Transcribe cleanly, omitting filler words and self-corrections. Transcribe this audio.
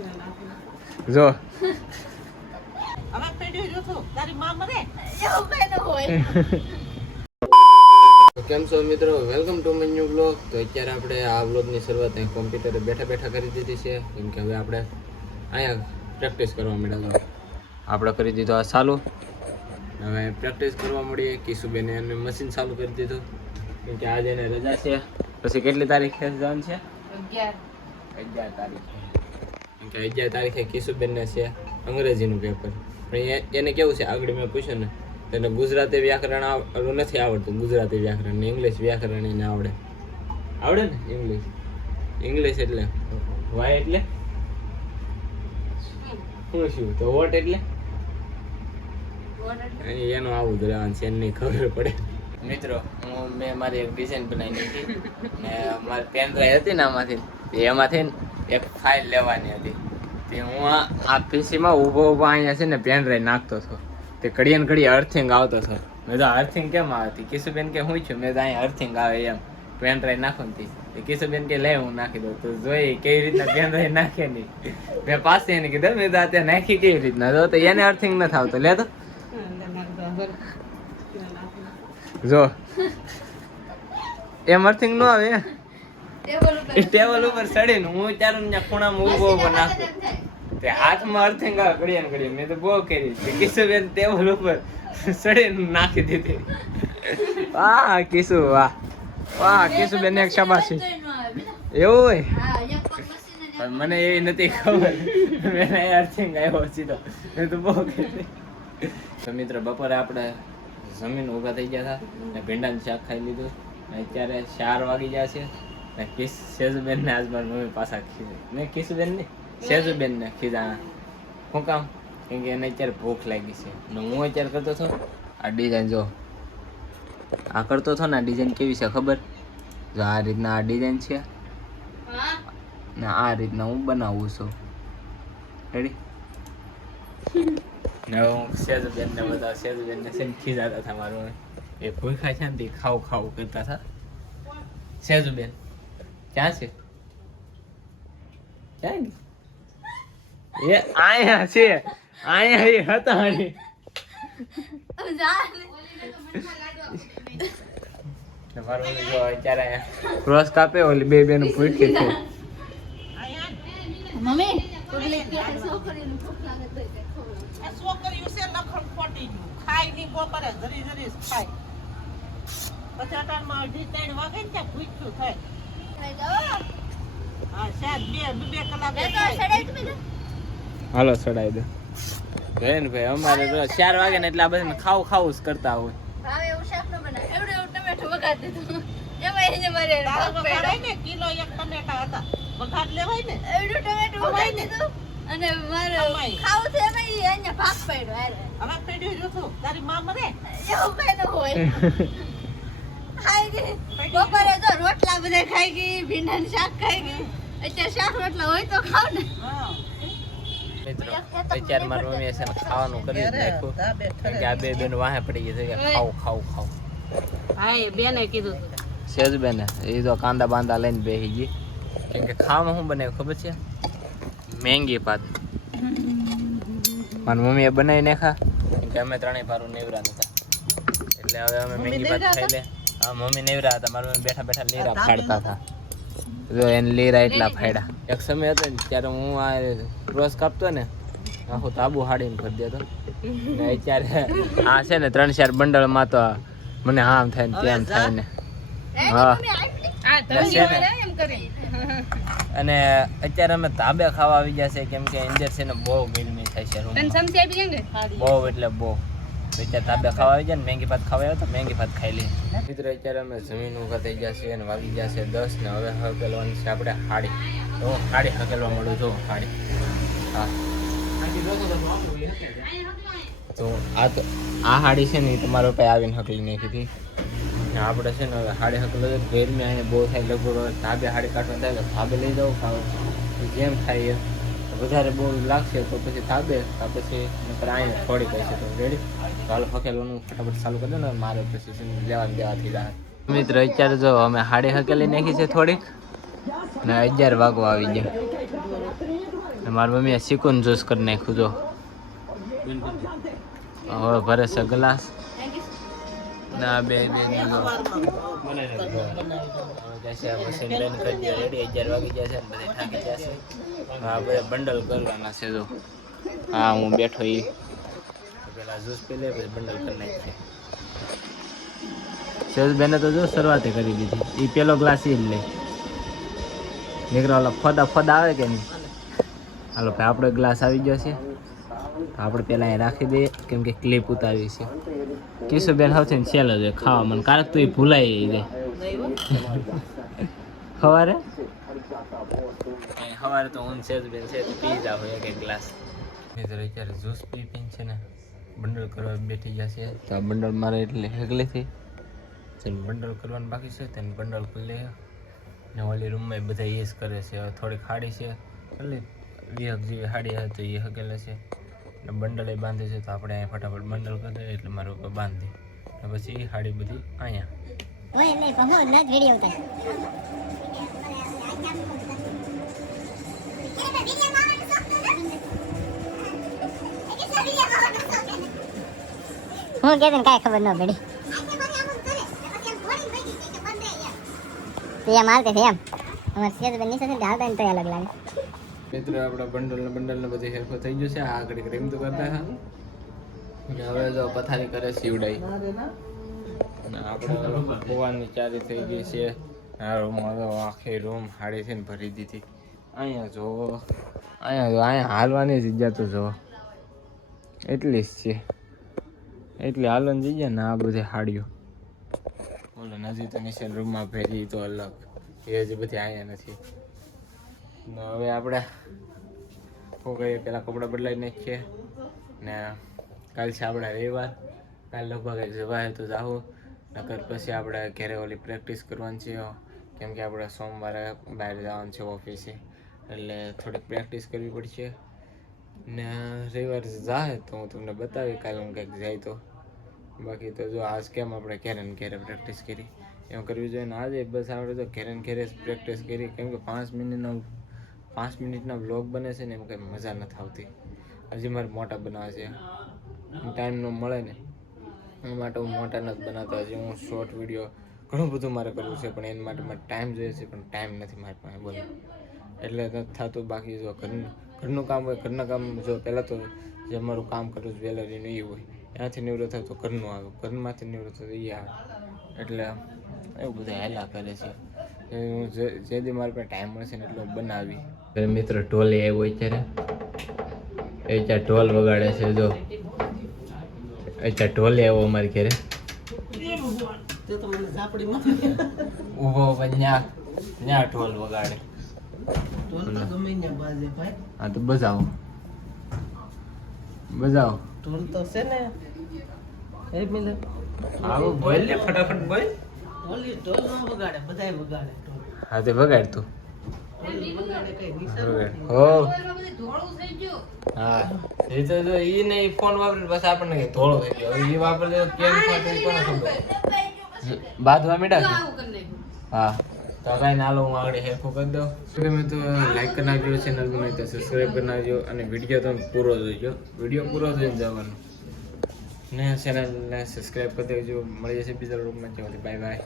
જો કેમ છો મિત્રો, welcome to my new blog. તો અત્યારે આપણે આ બ્લોગની શરૂઆત અહીં કોમ્પ્યુટરે બેઠા બેઠા કરી દીધી છે, કેમ કે હવે આપણે અહીંયા પ્રેક્ટિસ કરવા માંડ્યા. આપણે કરી દીધો આ ચાલુ, હવે પ્રેક્ટિસ કરવા મળીએ. કિશુબેને એને મશીન ચાલુ કરી દીધું, કેમ કે આજે એને રજા છે. પછી કેટલી તારીખે જવાનું છે? 11 તારીખે. કેમ કે 11 તારીખે કિશુબેનને છે અંગ્રેજીનું પેપર. પણ એને કેવું છે, આગળ મેં પૂછ્યું ને, એને ગુજરાતી વ્યાકરણ નથી આવડતું. ગુજરાતી વ્યાકરણ, ઇંગ્લિશ વ્યાકરણ એને આવડે ને. ઇંગ્લિશ એટલે વાય એટલે શું તો વોટ એટલે એનું આવું જ રહેવાનું છે, એની ખબર પડે. મિત્રો, મેં મારી એક ડિઝાઇન બનાવી હતી ને મારી પેન ડ્રાઈવ હતી ને આમાંથી, એમાંથી ને એક ફાઇલ લેવાની હતી. તે હું આ પીસીમાં ઊભો અહીંયા છે ને પેન ડ્રાઈવ નાખતો હતો. તે ઘડીએ ને ઘડીએ અર્થિંગ આવતો હતો. મેં તો અર્થિંગ કેમ આવતી? કિશુબેન કે હું છું? મેં તો અહીંયા અર્થિંગ આવે એમ પેન ડ્રાઈવ નાખો ને કિશુબેન કે લે હું નાખી દઉં. તો જોઈ કેવી રીતના પેન ડ્રાઈવ નાખે નહીં. મેં પાસે એને કીધું મેં તો અત્યારે નાખી કેવી રીતના, તો એને અર્થિંગ નથી આવતો. લે તો જો એમ અર્થિંગ ન આવે, ટેબલ ઉપર ચડીને હું ચારું ત્યાં ખૂણામાં ઊભો નાખું. તે હાથમાં અર્થિંગ આવે ઘડીએ ને ઘડીએ. મેં તો બહુ કરી. કિશુબેન ટેબલ ઉપર ચડીને નાખી દીધી. વાહ કિશુ, વાહ વાહ કિશુબેન, એક શાબાશી. એવું હોય પણ મને એવી નથી ખબર. મેં અર્થિંગ આવ્યો સીધો. મેં તો બહુ કરી. તો મિત્ર, બપોરે આપણે જમીન ઊભા થઈ ગયા હતા ને ભીંડાનું શાક ખાઈ લીધું. અત્યારે 4 વાગી ગયા છે ને સેજુબેન ને આજ મારી મમ્મી પાછા ખીધે ને કિશુબેન ને સેજુબેન ને ખીધા. શું કામ? કેમ કે એને અત્યારે ભૂખ લાગી છે ને હું અત્યારે કરતો હતો આ ડિઝાઇન. જો આ કરતો હતો ને, આ ડિઝાઇન કેવી છે ખબર? જો આ રીતના આ ડિઝાઇન છે ને આ રીતના હું બનાવું છું. રેડી ને હું સેજુબેન ને બધા સેજુબેન ને સેમ ખીજાતા હતા. મારું એ ભૂખા છે ને ખાવ કરતા હતા. સેજુબેન ક્યાં છે? ક્યાં એ આયા છે, આયા એ હતા ને. મારું જો અત્યારે ક્રોસ કાપે ઓલી બે બેન ભૂખી છે. મમ્મી હાલો ચડાવી દો. ભાઈ અમારે 4 વાગે ને એટલે આ બધા ખાવું જ કરતા હોય. અને મારે ખાવું છે એમાં અહીંયા ભાગ પડ્યો. હવે પડ્યો જો તો તારી માં મરે એવું કઈ ન હોય. ખાઈ ગઈ બપોરે તો રોટલા બધા ખાઈ ગઈ, ભીંડાનું શાક ખાઈ ગઈ. અત્યારે શાક રોટલા હોય તો ખાવ ને. મિત્રો, અત્યારે મારી મમ્મીએ છે ને ખાવાનું કરી નાખ્યું, કે આ બે બેન વાહે પડી ગઈ છે કે ખાવ. હા એ બેને કીધું સેજુબેન એ તો કાંદા બાંદા લઈને બેસી ગઈ. કેમ કે ખાવામાં શું બનાવ્યું ખબર છે? મેંગી ભાત. મારી મમ્મીએ બનાવી નાખા, કેમ કે અમે ત્રણેય પારું નેવરા નતા એટલે હવે અમે મેંગી ભાત ખાઈ લે. હા, મમ્મી નેવરા હતા. મારી મમ્મી બેઠા બેઠા લીરા ફાડતા હતા. જો એને લીરા એટલા ફાડ્યા. એક સમય હતો ને ત્યારે હું આ ક્રોસ કાપતો ને, આખું તાબુ હાડીને ભરી દેતો ને. અત્યારે આ છે ને 3-4 બંડલમાં તો મને આમ થાય ને તેમ થાય ને. હા અને અત્યારે અમે ધાબે ખાવા આવી ગયા છે, કેમ કે અંદર છે ને બહુ ગરમી થાય છે બહુ એટલે બહુ. અત્યારે ધાબે ખાવા આવી ગયા ને મેંગી ભાત ખાવા આવ્યો તો મેંગી ભાત ખાઈ લઈએ. મિત્રો, અત્યારે અમે જમીન ઊભા થઈ ગયા છીએ અને વાગી ગયા છે 10 ને હવે હકેલવાની છે આપણે હાડી. તો હાડી હકેલવા મળું છું. હાડી હા તો આ હાડી છે ને એ તમારા પાસે આવીને હકલી નાખી હતી. આપણે છે ને હવે હાડી હકલો ગરમી અહીંયા બહુ થાય. લગભગ ધાબે હાડી કાઢવા થાય તો ધાબે લઈ જાઉં ખાવ જેમ થાય એમ. વધારે બહુ લાગશે તો પછી ધાબે પછી અહીંયા થોડી પૈસે તો રેડી. હાલ હકેલવાનું ફટાફટ ચાલુ કરી દો ને, મારે પછી લેવા દેવાથી જાય. મિત્ર, અત્યારે જો અમે હાડી હકેલી નાખી છે થોડીક ને 11 વાગવા આવી ગયા. મારી મમ્મીએ સિકુન જ્યુસ કરી નાખ્યું જો. હવે ભરે છે ગ્લાસ ના બે જશે મશીન બંધ કરી દે રેડી 11 વાગી જશે ને બધા થાકી જશે. હા બધા બંડલ કરવાના છે જો. હા હું બેઠો ઈ પેલા જ્યુસ પી લે પછી બંડલ કરી નાખીએ. સેજ બેને તો જો શરૂઆત કરી દીધી. ઈ પેલો ગ્લાસ ઈ જ લે નીકળો. ઓલા ફોદા આવે કે નહીં. હાલો ભાઈ આપણો ગ્લાસ આવી ગયો છે તો આપણે પેલા અહીં રાખી દઈએ કેમ કે ક્લિપ ઉતારવી છે. કિશુબેન સૌથી છેલ્લો છે ખાવા મને કારણ તું ભૂલાઈ જાય સવારે તો હું સેજબેન છે તો પી જાવ એક ગ્લાસ. મિત્રો અત્યારે જ્યુસ પીને છે ને બંડલ કરવા બેઠી જશે તો આ બંડલ મારે એટલે હેગલેથી બંડલ કરવાનું બાકી છે તેને બંડલ કરી લે ને ઓલી રૂમમાં બધા એ જ કરે છે. હવે થોડીક હાડી છે એટલે 20 જેવી હાડી હોય તો એ હગેલે છે ને બંડલ એ બાંધે છે તો આપણે અહીંયા ફટાફટ બંડલ કરી દઈએ એટલે મારું ઉપર બાંધી ને પછી એ હાડી બધી અહીંયા હું કે તને કાંઈ ખબર ન પડી એમ હાલતે છે એમ અમારે સેજ બની છે હાલતા ને તો અલગ લાગે. મિત્રો આપણા બંડલ ને બધી હેરફો થઈ ગયું છે. આ ઘડી ક્રીમ તો કરતા હતા ને હવે જો પથારી કરે સીવડાઈ અને આપણે પૌવાની ચારી થઈ ગઈ છે. આ રૂમ આખી રૂમ હાડીથી ને ભરી દીધી. અહીંયા જોવો અહીંયા હાલવાની જગ્યા તો જો એટલી જ છે એટલી હાલવાની જગ્યા ને આ બધી હાડીઓ બોલો નજી તો નીચે રૂમમાં ભેરી તો અલગ એ હજી બધી અહીંયા નથી. હવે આપણે શું કહીએ પેલા કપડાં બદલાઈ નાખીએ ને કાલ છે આપણે રવિવાર. કાલ લગભગ જવાય તો જાવું નકર પછી આપણે ઘરે ઓલી પ્રેક્ટિસ કરવાની છે કેમ કે આપણે સોમવારે બહાર જવાનું છે ઓફિસે એટલે થોડીક પ્રેક્ટિસ કરવી પડશે ને રવિવાર જાય તો હું તમને બતાવી કાલે હું કંઈક જાય તો. બાકી તો જો આજ કેમ આપણે ઘરે ને ઘરે પ્રેક્ટિસ કરી એમ કરવી જોઈએ ને આજે બસ આપણે તો ઘરે ને ઘરે પ્રેક્ટિસ કરી કેમ કે 5 મિનિટના વ્લોગ બને છે ને એમ કંઈ મજા નથી આવતી. હજી મારે મોટા બનાવવા છે ટાઈમ ન મળે ને એ માટે હું મોટા નથી બનાવતા. હજી હું શોર્ટ વિડીયો ઘણું બધું મારે કરવું છે પણ એના માટે મારે ટાઈમ જોઈએ છે પણ ટાઈમ નથી મારી પાસે બોલો એટલે નથી થતું. બાકી જો ઘરનું કામ હોય ઘરના કામ જો પહેલાં તો જે અમારું કામ કરું જ્વેલરીનું એ હોય એનાથી નિવૃત્ત થાય તો ઘરનું આવે ઘરમાંથી નિવૃત્ત થાય એ આવે એટલે એવું બધા હેલા કરે છે. હું જે દી મારી પાસે ટાઈમ મળશે ને એટલો બનાવી. મિત્ર ઢોલ આવ્યો અત્યારે એ ત્યાં ઢોલ વગાડે છે જો અત્યારે ઢોલ આવ્યો અમારી ઘરે ઊભો ત્યાં ઢોલ વગાડે. હા તો બજાવો ઢોલ તો છે ને એક મિનિટ આવો બોલ લે ફટાફટ બોલ. ઓલી ઢોલ ન વગાડે બધાય વગાડે. હા તે વગાડ તું હો. હા એ તો જો ઈ ને ફોન વાપરે બસ આપણને કે ધોળો થઈ ગયો. ઈ વાપરે કેમ થાય કોને ખબર બાદવા મેડા. હા તો કાંઈ ના લો હું આગળ હેરખું કરી દઉં. તમે તો લાઈક કરી નાખજો ચેનલ બનાવી તો સબસ્ક્રાઈબ કરી નાખજો અને વિડીયો તમે પૂરો જોઈજો. વિડીયો પૂરો જોઈને જવાનું ને ચેનલને સબસ્ક્રાઈબ કરી દેજો. મળી જશે બીજા રૂમમાં જવાથી. Bye bye.